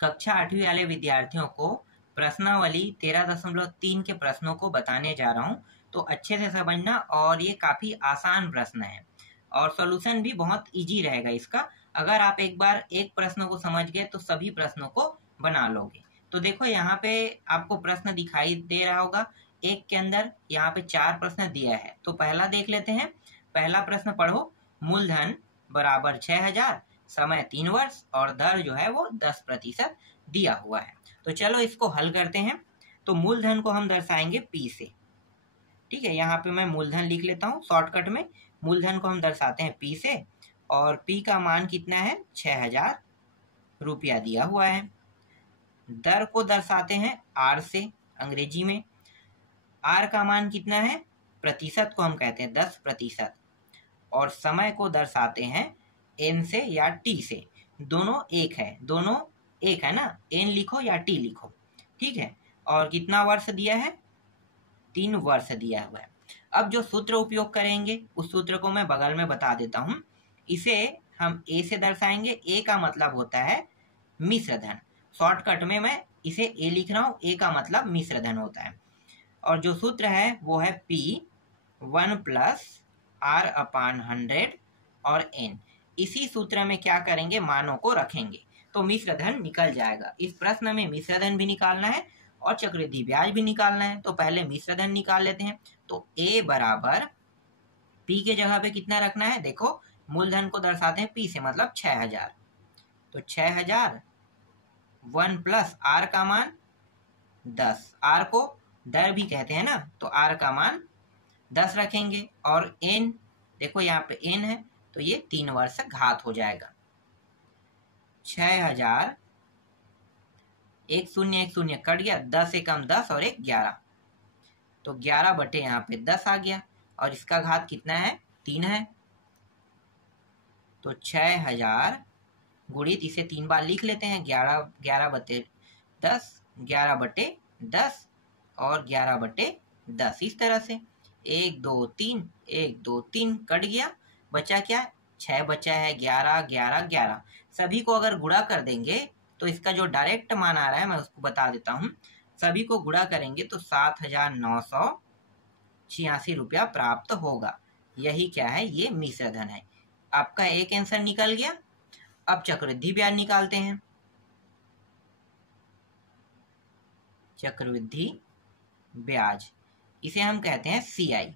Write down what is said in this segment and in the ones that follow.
कक्षा 8वीं वाले विद्यार्थियों को प्रश्नावली 13.3 के प्रश्नों को बताने जा रहा हूं, तो अच्छे से समझना। और ये काफी आसान प्रश्न है और सॉल्यूशन भी बहुत इजी रहेगा इसका। अगर आप एक बार एक प्रश्न को समझ गए तो सभी प्रश्नों को बना लोगे। तो देखो यहाँ पे आपको प्रश्न दिखाई दे रहा होगा, एक के अंदर यहाँ पे 4 प्रश्न दिया है। तो पहला देख लेते हैं। पहला प्रश्न पढ़ो, मूलधन बराबर 6000, समय 3 वर्ष और दर जो है वो 10% दिया हुआ है। तो चलो इसको हल करते हैं। तो मूलधन को हम दर्शाएंगे P से। ठीक है, यहाँ पे मैं मूलधन लिख लेता हूँ शॉर्टकट में। मूलधन को हम दर्शाते हैं P से और P का मान कितना है, 6000 रुपया दिया हुआ है। दर को दर्शाते हैं R से, अंग्रेजी में। R का मान कितना है, प्रतिशत को हम कहते हैं 10%। और समय को दर्शाते हैं N से या T से। दोनों एक है ना, N लिखो या T लिखो। ठीक है, और कितना वर्ष दिया है, 3 वर्ष दिया हुआ है। अब जो सूत्र उपयोग करेंगे उस सूत्र को मैं बगल में बता देता हूं। इसे हम A से दर्शाएंगे। A का मतलब होता है मिश्र धन। शॉर्टकट में मैं इसे A लिख रहा हूं, A का मतलब मिश्र धन होता है। और जो सूत्र है वो है P 1 + R/100 और N। इसी सूत्र में क्या करेंगे, मानों को रखेंगे तो मिश्र धन निकल जाएगा। इस प्रश्न में मिश्र धन भी निकालना है और चक्रवृद्धि ब्याज भी निकालना है। तो पहले मिश्र धन निकाल लेते हैं। तो A बराबर P के जगह पे कितना रखना है, देखो मूलधन को दर्शाते हैं P से, मतलब 6000। तो 6000 1 + R का मान 10, R को दर भी कहते हैं ना, तो R का मान 10 रखेंगे। और N, देखो यहाँ पे N है तो ये 3 वर्ष घात हो जाएगा। 6000, 1 0 1 0 कट गया, 10 एकम 10 और 1 11, तो 11 बटे यहाँ पे 10 आ गया। और इसका घात कितना है, 3 है। तो 6000 गुणित, इसे 3 बार लिख लेते हैं, 11 बटे 10, 11 बटे 10 और 11 बटे 10। इस तरह से 1 2 3 1 2 3 कट गया, बचा क्या, 6 बचा है, 11 11 11। सभी को अगर गुणा कर देंगे तो इसका जो डायरेक्ट मान आ रहा है मैं उसको बता देता हूँ। सभी को गुणा करेंगे तो 7986 रुपया प्राप्त होगा। यही क्या है, ये मिश्र धन है। आपका एक आंसर निकल गया। अब चक्रवृद्धि ब्याज निकालते हैं। चक्रवृद्धि ब्याज, इसे हम कहते हैं CI।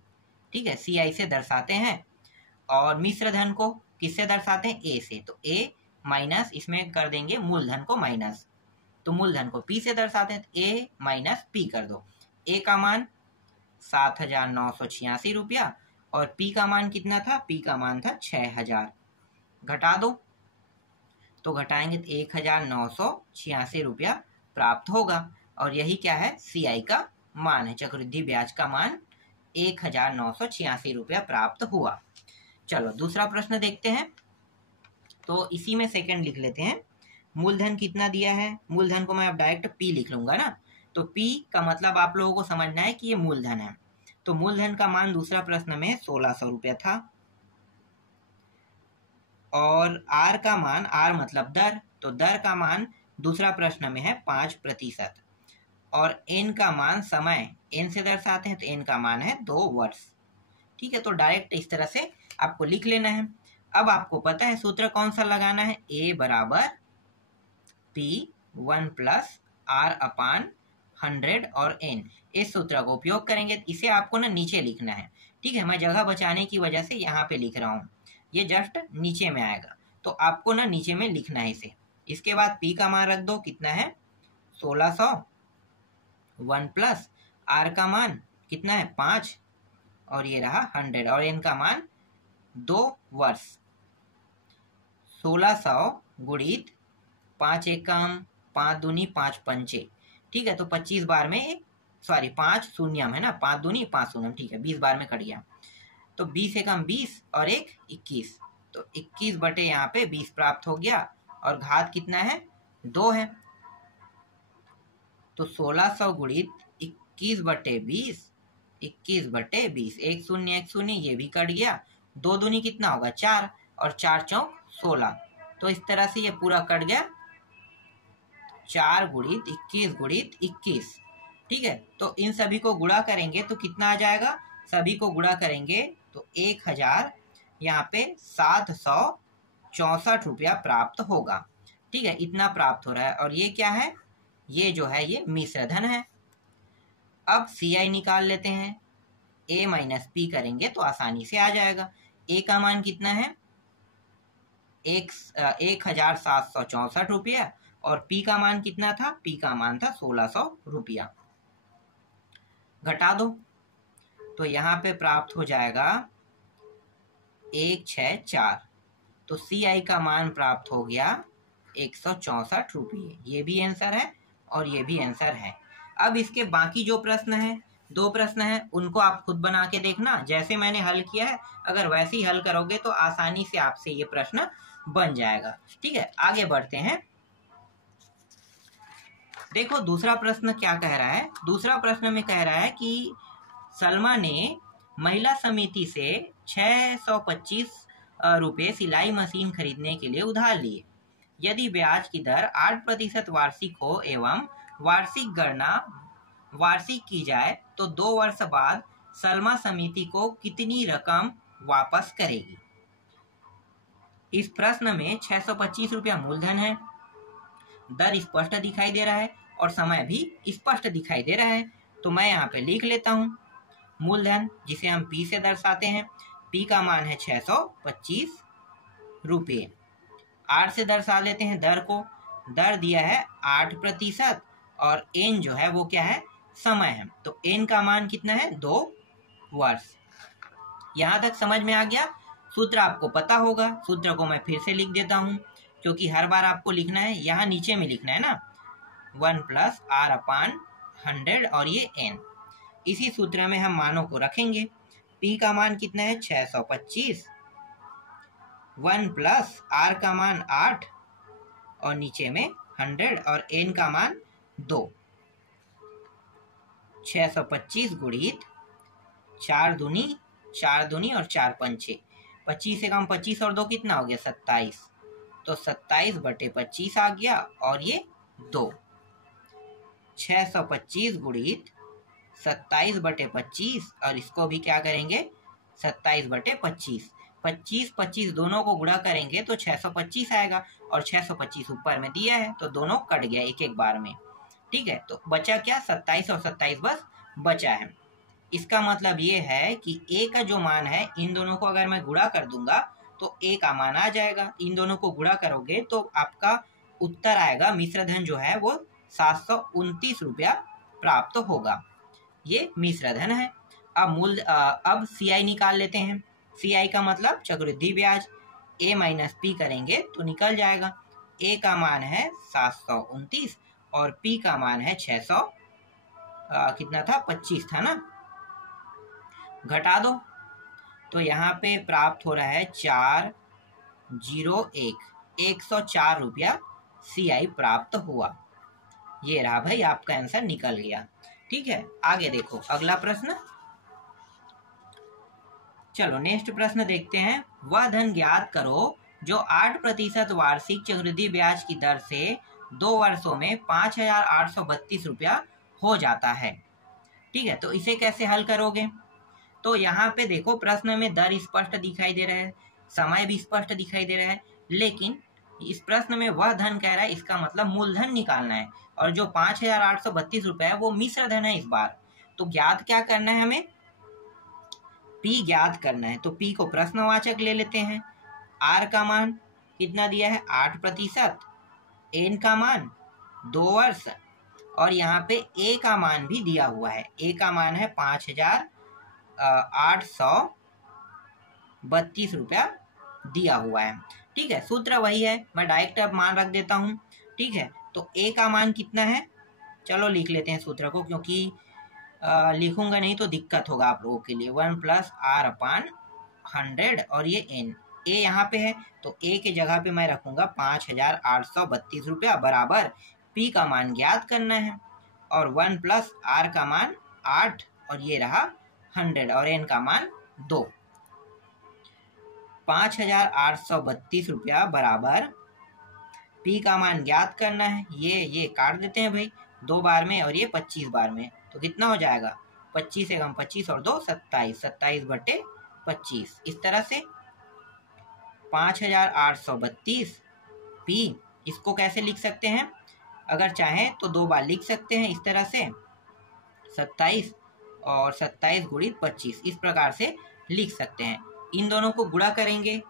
ठीक है, CI से दर्शाते हैं। और मिश्र धन को किससे दर्शाते हैं, A से। तो A माइनस, इसमें कर देंगे मूलधन को माइनस, तो मूलधन को P से दर्शाते हैं। तो A माइनस P कर दो। A का मान 7986 रुपया और P का मान कितना था, P का मान था 6000। घटा दो, तो घटाएंगे तो 1986 रुपया प्राप्त होगा। और यही क्या है, CI का मान है। चक्रवृद्धि ब्याज का मान 1986 रुपया प्राप्त हुआ। चलो दूसरा प्रश्न देखते हैं। तो इसी में सेकंड लिख लेते हैं। मूलधन कितना दिया है, मूलधन को मैं अब डायरेक्ट P लिख लूंगा ना। तो P का मतलब आप लोगों को समझना है कि ये मूलधन है। तो मूलधन का मान दूसरा प्रश्न में 1600 रुपया था। और R का मान, R मतलब दर, तो दर का मान दूसरा प्रश्न में है 5%। और N का मान समय, N से दर्शाते हैं, तो N का मान है 2 वर्ष। ठीक है, तो डायरेक्ट इस तरह से आपको लिख लेना है। अब आपको पता है सूत्र कौन सा लगाना है, A बराबर P 1 + R/100 और N। इस सूत्र को उपयोग करेंगे। इसे आपको ना नीचे लिखना है। ठीक है, मैं जगह बचाने की वजह से यहाँ पे लिख रहा हूँ, ये जस्ट नीचे में आएगा, तो आपको ना नीचे में लिखना है इसे। इसके बाद P का मान रख दो, कितना है 1600, 1 + R का मान कितना है 5 और ये रहा 100 और N का मान 2 वर्ष। 1600 गुणित 5 एकम 5 दूनी 5 पंचे। ठीक है, तो 25 बार में, सॉरी 5 शून्यम है ना, 5 दूनी 5 शून्यम। ठीक है, 20 बार में कट गया, तो 20 एकम 20 और 1 21, तो 21 बटे यहाँ पे 20 प्राप्त हो गया। और घात कितना है, 2 है। तो 1600 गुणित 21 बटे 20, 21 बटे 20, 1 0 1 0, ये भी कट गया। 2 दूनी कितना होगा 4 और 4 चौक 16, तो इस तरह से ये पूरा कट गया। 4 गुणित 21 गुणित 21। ठीक है, तो इन सभी को गुणा करेंगे तो कितना आ जाएगा, सभी को गुणा करेंगे तो 1000 यहाँ पे 764 रुपया प्राप्त होगा। ठीक है, इतना प्राप्त हो रहा है। और ये क्या है, ये जो है ये मिश्र धन है। अब CI निकाल लेते हैं, A माइनस पी करेंगे तो आसानी से आ जाएगा। A का मान कितना है, 1764 रुपया, और P का मान कितना था, P का मान था 1600 रुपया। घटा दो तो यहाँ पे प्राप्त हो जाएगा 164, तो CI का मान प्राप्त हो गया 164 रुपये। ये भी आंसर है और ये भी आंसर है। अब इसके बाकी जो प्रश्न है, 2 प्रश्न है, उनको आप खुद बना के देखना। जैसे मैंने हल किया है, अगर वैसे ही हल करोगे तो आसानी से आपसे ये प्रश्न बन जाएगा। ठीक है, आगे बढ़ते हैं। देखो दूसरा प्रश्न क्या कह रहा है। दूसरा प्रश्न में कह रहा है कि सलमा ने महिला समिति से 625 रुपये सिलाई मशीन खरीदने के लिए उधार लिए। यदि ब्याज की दर 8% वार्षिक हो एवं वार्षिक गणना वार्षिक की जाए तो 2 वर्ष बाद सलमा समिति को कितनी रकम वापस करेगी। इस प्रश्न में 625 रुपया मूलधन है, दर स्पष्ट दिखाई दे रहा है और समय भी स्पष्ट दिखाई दे रहा है। तो मैं यहाँ पे लिख लेता हूँ मूलधन, जिसे हम P से दर्शाते हैं। P का मान है 625 रुपये। R से दर्शा लेते हैं दर को। दर दिया है 8% और N जो है वो क्या है, समय है। तो N का मान कितना है, 2 वर्ष। यहाँ तक समझ में आ गया। सूत्र आपको पता होगा, सूत्र को मैं फिर से लिख देता हूँ क्योंकि हर बार आपको लिखना है, यहाँ नीचे में लिखना है ना, 1 + R/100 और ये N। इसी सूत्र में हम मानों को रखेंगे। P का मान कितना है, 625, 1 + R का मान 8 और नीचे में 100 और N का मान 2। 625 गुणित 4 दूनी और 4 पंचे 25 से कम 25 और 2 कितना हो गया, 27। तो 27/25 आ गया और ये 2। 625 गुणित 27/25 और इसको भी क्या करेंगे, 27/25। 25 दोनों को गुणा करेंगे तो 625 आएगा और 625 ऊपर में दिया है तो दोनों कट गया एक बार में। ठीक है, तो बचा क्या, 27 और 27 बस बचा है। इसका मतलब ये है कि A का जो मान है, इन दोनों को अगर मैं गुणा कर दूंगा तो A का मान आ जाएगा। इन दोनों को गुणा करोगे तो आपका उत्तर आएगा, मिश्र धन जो है वो 729 रुपया प्राप्त होगा। ये मिश्र धन है। अब CI निकाल लेते हैं। CI का मतलब चक्रवृद्धि ब्याज। A माइनस P करेंगे तो निकल जाएगा। A का मान है 729 और P का मान है 600 कितना था, 25 था ना। घटा दो तो यहाँ पे प्राप्त हो रहा है 104 रुपया CI प्राप्त हुआ। ये रहा भाई, आपका आंसर निकल गया। ठीक है, आगे देखो अगला प्रश्न। चलो नेक्स्ट प्रश्न देखते हैं। वह धन ज्ञात करो जो 8% वार्षिक चक्रवृद्धि ब्याज की दर से 2 वर्षों में 5832 रुपया हो जाता है। ठीक है, तो इसे कैसे हल करोगे। तो यहाँ पे देखो प्रश्न में दर स्पष्ट दिखाई दे रहा है, समय भी स्पष्ट दिखाई दे रहा है, लेकिन इस प्रश्न में वह धन कह रहा है, इसका मतलब मूलधन निकालना है और जो 5832 रुपया है वो मिश्र धन है इस बार। तो ज्ञात क्या करना है हमें, P ज्ञात करना है। तो P को प्रश्नवाचक ले लेते हैं। R का मान कितना दिया है, 8%, N का मान 2 वर्ष और यहाँ पे A का मान भी दिया हुआ है। A का मान है 5832 रुपया दिया हुआ है। ठीक है, सूत्र वही है, मैं डायरेक्ट अब मान रख देता हूँ। ठीक है, तो A का मान कितना है, चलो लिख लेते हैं सूत्र को, क्योंकि लिखूंगा नहीं तो दिक्कत होगा आप लोगों के लिए। 1 + R/100 और ये N। A यहाँ पे है तो A के जगह पे मैं रखूंगा 5832 रुपया बराबर P का मान ज्ञात करना है और 1 + R का मान 8 और ये रहा 100 और N का मान 2। 5832 रुपया बराबर P P का मान ज्ञात करना है। ये काट देते हैं भाई 2 बार में और ये 25 बार में, तो कितना हो जाएगा 25 एकम 25 और 2 27, 27/25। इस तरह से 5832 P, इसको कैसे लिख सकते हैं, अगर चाहें तो 2 बार लिख सकते हैं इस तरह से 27 और 27 गुणित 25, इस प्रकार से लिख सकते हैं। इन दोनों को गुणा करेंगे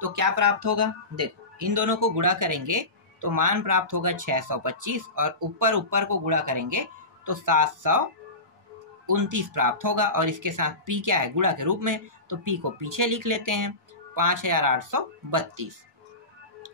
तो क्या प्राप्त होगा, देखो इन दोनों को गुणा करेंगे तो मान प्राप्त होगा 625 और ऊपर को गुणा करेंगे तो 729 प्राप्त होगा। और इसके साथ P क्या है, गुणा के रूप में, तो P को पीछे लिख लेते हैं 5832।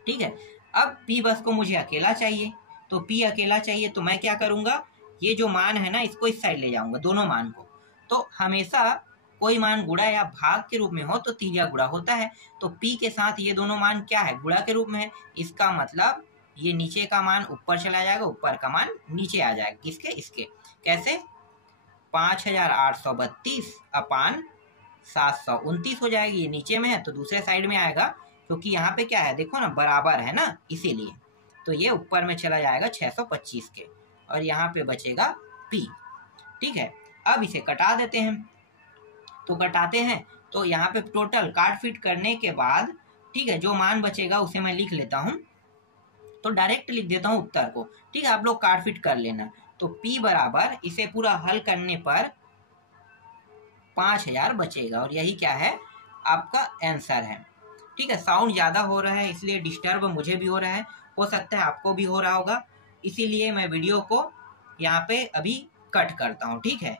ठीक है, अब P बस को मुझे अकेला चाहिए, तो P अकेला चाहिए तो मैं क्या करूंगा, ये जो मान है ना इसको इस साइड ले जाऊंगा, दोनों मान को। तो हमेशा कोई मान गुणा या भाग के रूप में हो तो तीजा गुणा होता है, तो P के साथ ये दोनों मान क्या है, गुणा के रूप में है। इसका मतलब ये नीचे का मान ऊपर चला जाएगा, ऊपर का मान नीचे आ जाएगा, किसके, इसके। कैसे, 5832 अपान 729 हो जाएगी, ये नीचे में है तो दूसरे साइड में आएगा, क्योंकि यहाँ पे क्या है देखो ना, बराबर है ना, इसीलिए तो ये ऊपर में चला जाएगा 625 के, और यहाँ पे बचेगा P। ठीक है, अब इसे कटा देते हैं, तो कटाते हैं तो यहाँ पे टोटल काट फिट करने के बाद, ठीक है, जो मान बचेगा उसे मैं लिख लेता हूँ, तो डायरेक्ट लिख देता हूँ उत्तर को। ठीक है, आप लोग काट फिट कर लेना। तो P बराबर, इसे पूरा हल करने पर 5000 बचेगा, और यही क्या है, आपका आंसर है। ठीक है, साउंड ज़्यादा हो रहा है इसलिए डिस्टर्ब मुझे भी हो रहा है, हो सकता है आपको भी हो रहा होगा, इसीलिए मैं वीडियो को यहाँ पे अभी कट करता हूँ। ठीक है।